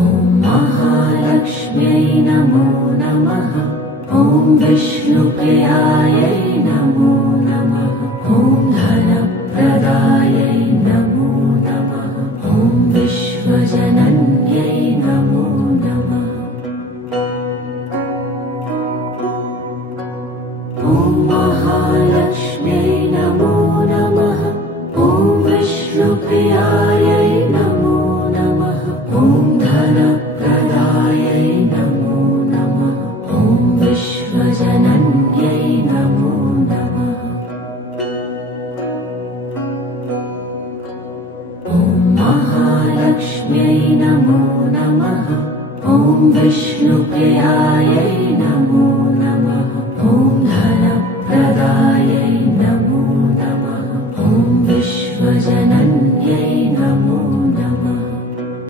ॐ महालक्ष्म्यै नमो नमः। ॐ विष्णुप्रियायै नमो नमः। ॐ धनप्रदायै नमो नमः। ॐ विश्वजनन्यै नमो नमः। ॐ महालक्ष्म्यै नमो नमः। ॐ विष्णुप्रियायै नमो नमः। ॐ धनप्रदायै नमो नमः। ॐ विश्वजनन्यै नमो नमः। ॐ महालक्ष्म्यै नमो नमः। ॐ विष्णुप्रियायै नमो नमः। ॐ धनप्रदायै नमो नमः। ॐ विश्वजनन्यै नमो नमः।